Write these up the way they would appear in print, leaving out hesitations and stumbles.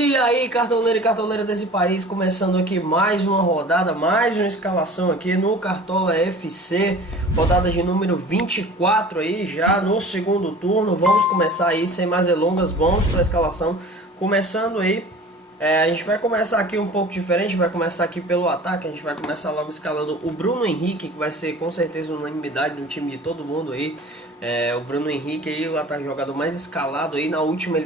E aí, cartoleiro e cartoleira desse país, começando aqui mais uma rodada, mais uma escalação aqui no Cartola FC, rodada de número 24 aí, já no segundo turno. Vamos começar aí, sem mais delongas, vamos para a escalação, começando aí. A gente vai começar aqui um pouco diferente, vai começar aqui pelo ataque, a gente vai começar logo escalando o Bruno Henrique, que vai ser com certeza unanimidade no time de todo mundo aí. O Bruno Henrique aí, o ataque jogador mais escalado aí, na última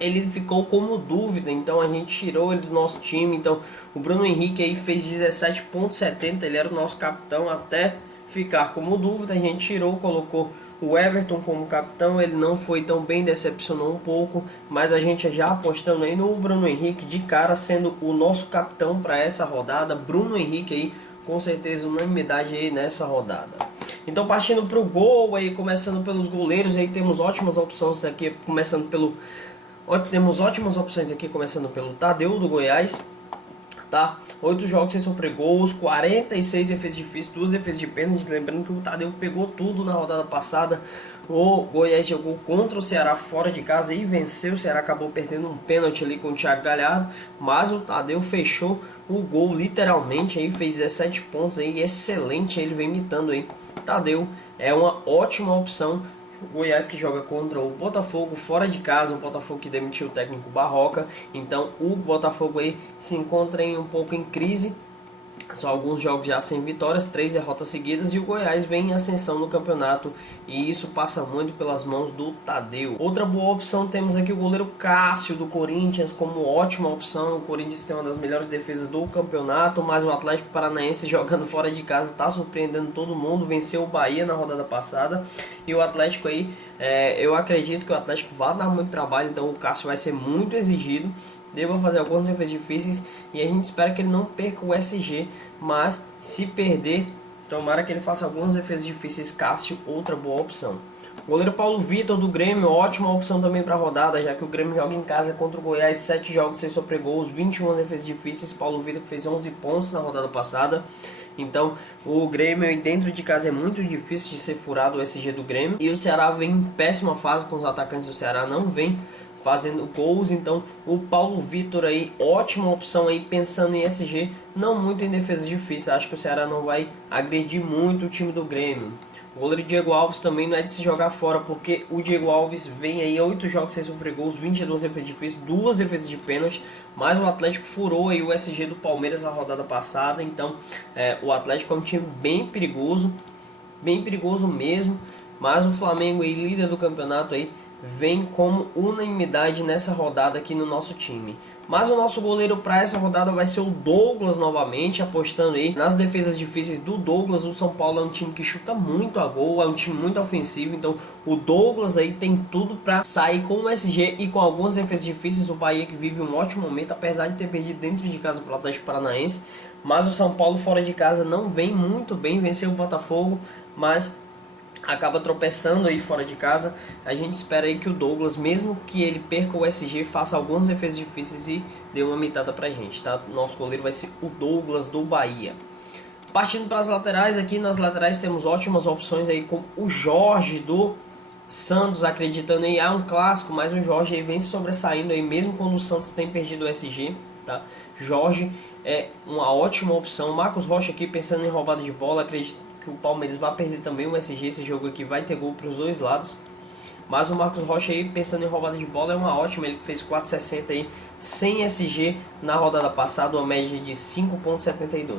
ele ficou como dúvida, então a gente tirou ele do nosso time. Então o Bruno Henrique aí fez 17,70, ele era o nosso capitão até ficar como dúvida, a gente tirou, colocou o Everton como capitão. Ele não foi tão bem, decepcionou um pouco, mas a gente já apostando aí no Bruno Henrique de cara sendo o nosso capitão para essa rodada. Bruno Henrique aí com certeza unanimidade aí nessa rodada. Então partindo para o gol aí, começando pelos goleiros aí, temos ótimas opções aqui, temos ótimas opções aqui, começando pelo Tadeu do Goiás, tá? 8 jogos sem sofrer gols, 46 defesas difíceis, 2 defesas de pênalti. Lembrando que o Tadeu pegou tudo na rodada passada. O Goiás jogou contra o Ceará fora de casa e venceu. O Ceará acabou perdendo um pênalti ali com o Thiago Galhardo, mas o Tadeu fechou o gol literalmente aí, fez 17 pontos aí, excelente. Ele vem imitando aí. Tadeu é uma ótima opção. O Goiás que joga contra o Botafogo fora de casa, o Botafogo que demitiu o técnico Barroca. Então o Botafogo aí se encontra um pouco em crise. Só alguns jogos já sem vitórias, 3 derrotas seguidas, e o Goiás vem em ascensão no campeonato, e isso passa muito pelas mãos do Tadeu. Outra boa opção, temos aqui o goleiro Cássio do Corinthians como ótima opção. O Corinthians tem uma das melhores defesas do campeonato, mas o Atlético Paranaense jogando fora de casa está surpreendendo todo mundo, venceu o Bahia na rodada passada, e o Atlético aí, eu acredito que o Atlético vai dar muito trabalho, então o Cássio vai ser muito exigido, deva fazer algumas defesas difíceis, e a gente espera que ele não perca o SG, mas se perder, tomara que ele faça algumas defesas difíceis. Cássio, outra boa opção. Goleiro Paulo Vitor do Grêmio, ótima opção também para a rodada, já que o Grêmio joga em casa contra o Goiás, 7 jogos sem sofrer gols, 21 defesas difíceis. Paulo Vitor que fez 11 pontos na rodada passada. Então o Grêmio dentro de casa é muito difícil de ser furado o SG do Grêmio, e o Ceará vem em péssima fase, com os atacantes do Ceará não vem fazendo gols. Então o Paulo Vitor aí, ótima opção aí, pensando em SG, não muito em defesa difícil. Acho que o Ceará não vai agredir muito o time do Grêmio. O goleiro Diego Alves também não é de se jogar fora, porque o Diego Alves vem aí 8 jogos sem sofrer gols, 22 defesas difíceis, 2 defesas de pênalti, mas o Atlético furou aí o SG do Palmeiras na rodada passada. Então o Atlético é um time bem perigoso mesmo, mas o Flamengo aí, líder do campeonato aí, vem como unanimidade nessa rodada aqui no nosso time. Mas o nosso goleiro para essa rodada vai ser o Douglas novamente, apostando aí nas defesas difíceis do Douglas. O São Paulo é um time que chuta muito a gol, é um time muito ofensivo, então o Douglas aí tem tudo para sair com o SG e com algumas defesas difíceis. O Bahia que vive um ótimo momento, apesar de ter perdido dentro de casa para o Atlético Paranaense, mas o São Paulo fora de casa não vem muito bem, venceu o Botafogo, mas acaba tropeçando aí fora de casa. A gente espera aí que o Douglas, mesmo que ele perca o SG, faça algumas defesas difíceis e dê uma mitada pra gente, tá? Nosso goleiro vai ser o Douglas do Bahia. Partindo para as laterais, aqui nas laterais temos ótimas opções aí com o Jorge do Santos, acreditando aí, um clássico, mas o Jorge aí vem se sobressaindo aí, mesmo quando o Santos tem perdido o SG, tá? Jorge é uma ótima opção. Marcos Rocha aqui pensando em roubada de bola, acredito que o Palmeiras vai perder também o SG, esse jogo aqui vai ter gol para os dois lados, mas o Marcos Rocha aí pensando em roubada de bola é uma ótima. Ele fez 4,60 aí sem SG na rodada passada, uma média de 5,72.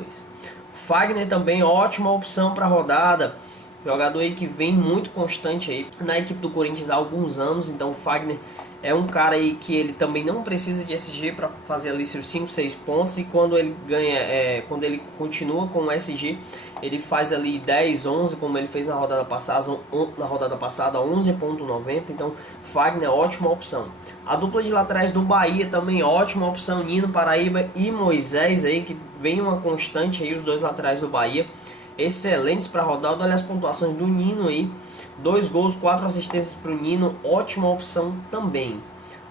Fagner também ótima opção para a rodada, jogador aí que vem muito constante aí na equipe do Corinthians há alguns anos. Então o Fagner é um cara aí que ele também não precisa de SG para fazer ali seus 5, 6 pontos, e quando ele ganha, quando ele continua com o SG, ele faz ali 10, 11, como ele fez na rodada passada 11,90. Então Fagner é ótima opção. A dupla de laterais do Bahia também ótima opção, Nino Paraíba e Moisés aí, que vem uma constante aí, os dois laterais do Bahia excelentes para rodar. Olha as pontuações do Nino aí, 2 gols, 4 assistências para o Nino, ótima opção também.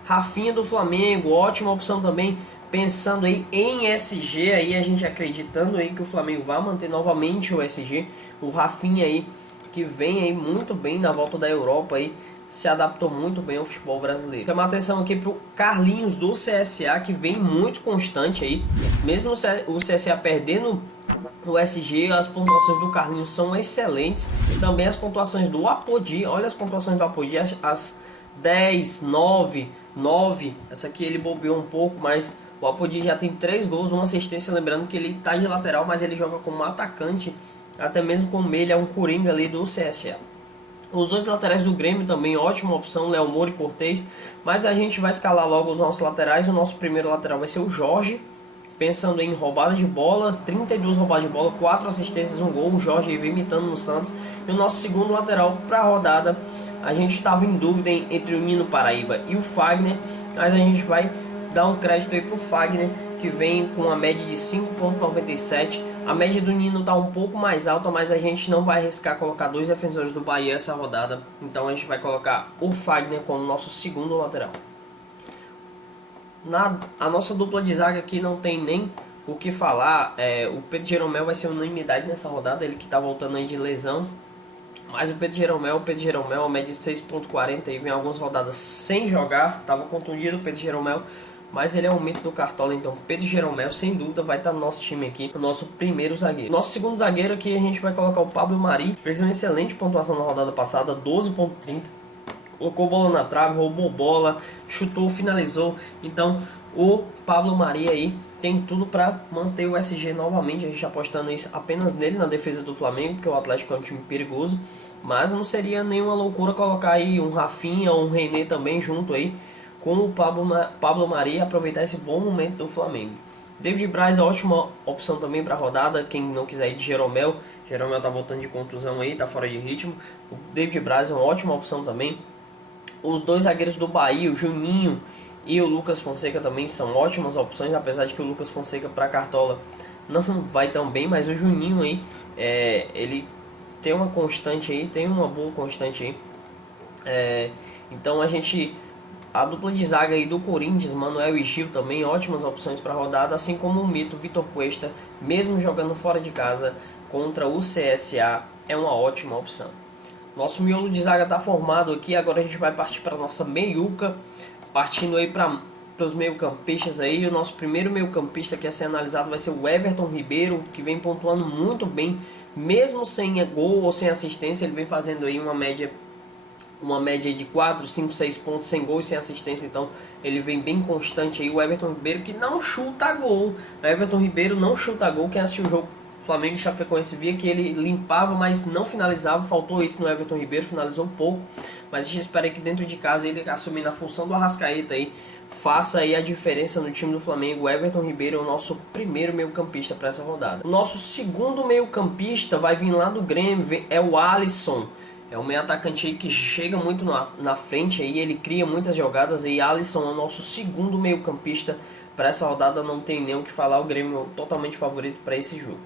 Rafinha do Flamengo, ótima opção também, pensando aí em SG, aí a gente acreditando aí que o Flamengo vai manter novamente o SG. O Rafinha aí, que vem aí muito bem na volta da Europa aí, se adaptou muito bem ao futebol brasileiro. Chamar atenção aqui pro Carlinhos do CSA, que vem muito constante aí, mesmo o CSA perdendo o SG, as pontuações do Carlinhos são excelentes. Também as pontuações do Apodi, olha as pontuações do Apodi, as 10, 9, 9, essa aqui ele bobeou um pouco, mas o Apodi já tem 3 gols, uma assistência, lembrando que ele tá de lateral, mas ele joga como atacante, até mesmo como ele é um coringa ali do CSA. Os dois laterais do Grêmio também, ótima opção, Léo Moura e Cortez, mas a gente vai escalar logo os nossos laterais. O nosso primeiro lateral vai ser o Jorge, pensando em roubada de bola, 32 roubadas de bola, 4 assistências, 1 gol, o Jorge vem imitando no Santos. E o nosso segundo lateral para a rodada, a gente estava em dúvida entre o Nino Paraíba e o Fagner, mas a gente vai dar um crédito aí para o Fagner, que vem com uma média de 5,97. A média do Nino está um pouco mais alta, mas a gente não vai arriscar colocar 2 defensores do Bahia essa rodada, então a gente vai colocar o Fagner como nosso segundo lateral. A nossa dupla de zaga aqui não tem nem o que falar. O Pedro Jeromel vai ser unanimidade nessa rodada, ele que está voltando aí de lesão. Mas o Pedro Jeromel, a média de 6,40 e vem algumas rodadas sem jogar, estava contundido o Pedro Jeromel, mas ele é um mito do Cartola, então Pedro Jeromel sem dúvida vai estar no nosso time aqui, o nosso primeiro zagueiro. Nosso segundo zagueiro aqui a gente vai colocar o Pablo Mari, fez uma excelente pontuação na rodada passada, 12,30. Colocou bola na trave, roubou bola, chutou, finalizou. Então o Pablo Mari aí tem tudo para manter o SG novamente. A gente apostando isso apenas nele na defesa do Flamengo, porque o Atlético é um time perigoso. Mas não seria nenhuma loucura colocar aí um Rafinha ou um René também junto aí com o Pablo Mari, aproveitar esse bom momento do Flamengo. David Braz, ótima opção também para a rodada. Quem não quiser ir de Jeromel tá voltando de contusão aí, tá fora de ritmo. O David Braz é uma ótima opção também. Os dois zagueiros do Bahia, o Juninho e o Lucas Fonseca também são ótimas opções, apesar de que o Lucas Fonseca para Cartola não vai tão bem, mas o Juninho aí, ele tem uma constante aí, tem uma boa constante aí. Então a dupla de zaga aí do Corinthians, Manuel e Gil também, ótimas opções para a rodada, assim como o mito Vitor Cuesta, mesmo jogando fora de casa contra o CSA, é uma ótima opção. Nosso miolo de zaga está formado aqui, agora a gente vai partir para a nossa meiuca, partindo aí para os meio-campistas aí. O nosso primeiro meio-campista que é ser analisado vai ser o Everton Ribeiro, que vem pontuando muito bem, mesmo sem gol ou sem assistência, ele vem fazendo aí uma média de 4, 5, 6 pontos sem gol e sem assistência, então ele vem bem constante aí. O Everton Ribeiro que não chuta gol, o Everton Ribeiro não chuta gol. Quem assistiu o jogo Flamengo e Chapecoense via que ele limpava, mas não finalizava. Faltou isso no Everton Ribeiro, finalizou pouco, mas a gente espera que dentro de casa ele assumindo a função do Arrascaeta aí, faça aí a diferença no time do Flamengo. O Everton Ribeiro é o nosso primeiro meio campista para essa rodada. O nosso segundo meio campista vai vir lá do Grêmio, é o Alisson. É um meio atacante aí que chega muito na frente aí, ele cria muitas jogadas aí. Alisson é o nosso segundo meio campista para essa rodada, não tem nem o que falar, o Grêmio é totalmente favorito para esse jogo.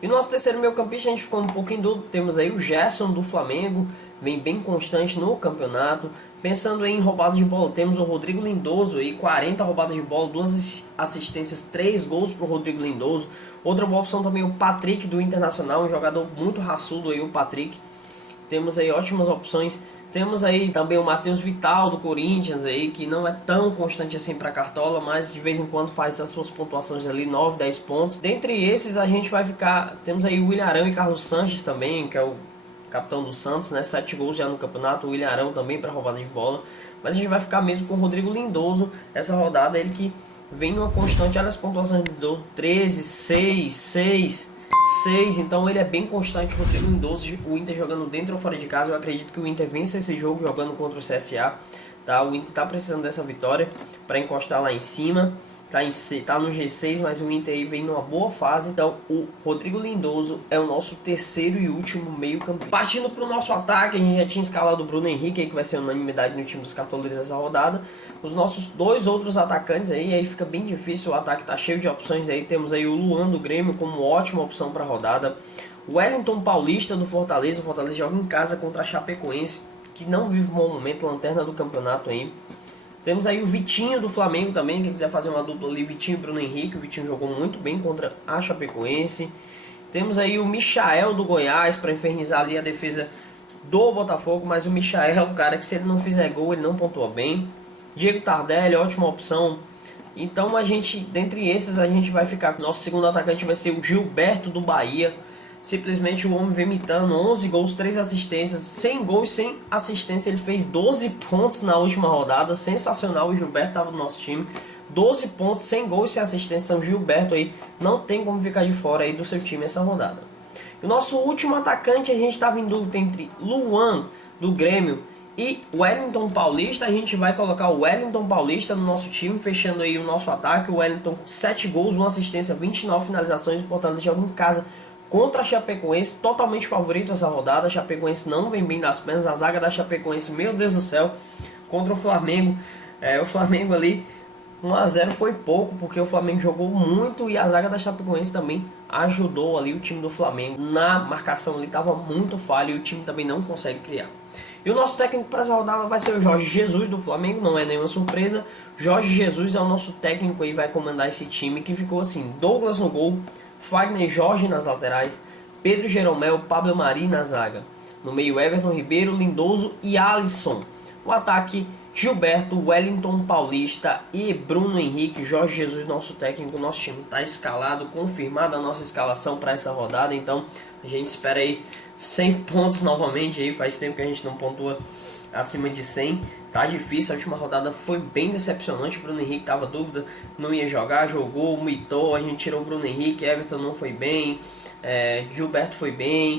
E o nosso terceiro meio campista a gente ficou um pouco em dúvida, temos aí o Gerson do Flamengo, vem bem constante no campeonato. Pensando em roubadas de bola, temos o Rodrigo Lindoso aí, 40 roubadas de bola, 2 assistências, 3 gols para o Rodrigo Lindoso. Outra boa opção também o Patrick do Internacional, um jogador muito raçudo aí o Patrick. Temos aí ótimas opções. Temos aí também o Matheus Vital do Corinthians aí, que não é tão constante assim para Cartola, mas de vez em quando faz as suas pontuações ali, 9, 10 pontos. Dentre esses a gente vai ficar, temos aí o William Arão e Carlos Sanches também, que é o capitão do Santos, né? 7 gols já no campeonato, o William Arão também para roubada de bola. Mas a gente vai ficar mesmo com o Rodrigo Lindoso essa rodada, ele que vem numa constante, olha as pontuações do 13, 6, 6, então ele é bem constante, o Rodrigo Lindoso. O Inter jogando dentro ou fora de casa, eu acredito que o Inter vence esse jogo jogando contra o CSA, tá? O Inter tá precisando dessa vitória para encostar lá em cima, tá no G6, mas o Inter aí vem numa boa fase. Então o Rodrigo Lindoso é o nosso terceiro e último meio campo. Partindo para o nosso ataque, a gente já tinha escalado o Bruno Henrique aí, que vai ser unanimidade no time dos cartoleiros essa rodada. Os nossos 2 outros atacantes aí fica bem difícil, o ataque tá cheio de opções aí. Temos aí o Luan do Grêmio como ótima opção para a rodada. O Wellington Paulista do Fortaleza, o Fortaleza joga em casa contra a Chapecoense, que não vive um bom momento, lanterna do campeonato aí. Temos aí o Vitinho do Flamengo também, quem quiser fazer uma dupla ali, Vitinho e Bruno Henrique. O Vitinho jogou muito bem contra a Chapecoense. Temos aí o Michael do Goiás para infernizar ali a defesa do Botafogo, mas o Michael é um cara que, se ele não fizer gol, ele não pontua bem. Diego Tardelli, ótima opção. Então a gente, dentre esses, a gente vai ficar. Nosso segundo atacante vai ser o Gilberto do Bahia. Simplesmente o homem vem imitando 11 gols, 3 assistências, 100 gols, sem assistência. Ele fez 12 pontos na última rodada. Sensacional, o Gilberto estava no nosso time. 12 pontos, 100 gols, sem assistência. Então Gilberto aí não tem como ficar de fora aí do seu time essa rodada. E o nosso último atacante, a gente estava em dúvida entre Luan do Grêmio e Wellington Paulista. A gente vai colocar o Wellington Paulista no nosso time, fechando aí o nosso ataque. O Wellington, 7 gols, 1 assistência, 29 finalizações. O Fortaleza joga em casa contra a Chapecoense, totalmente favorito essa rodada. A Chapecoense não vem bem das pernas. A zaga da Chapecoense, meu Deus do céu, contra o Flamengo. O Flamengo ali, 1 a 0 foi pouco, porque o Flamengo jogou muito e a zaga da Chapecoense também ajudou ali o time do Flamengo. Na marcação ali estava muito falho e o time também não consegue criar. E o nosso técnico para essa rodada vai ser o Jorge Jesus do Flamengo, não é nenhuma surpresa. Jorge Jesus é o nosso técnico e vai comandar esse time, que ficou assim: Douglas no gol, Fagner Jorge nas laterais, Pedro Jeromel, Pablo Mari na zaga. No meio, Everton Ribeiro, Lindoso e Alisson. O ataque, Gilberto, Wellington Paulista e Bruno Henrique. Jorge Jesus, nosso técnico. Nosso time está escalado, confirmada a nossa escalação para essa rodada. Então a gente espera aí 100 pontos novamente. Aí faz tempo que a gente não pontua acima de 100. Tá difícil, a última rodada foi bem decepcionante. O Bruno Henrique tava dúvida, não ia jogar, jogou, mitou. A gente tirou o Bruno Henrique, Everton não foi bem, Gilberto foi bem.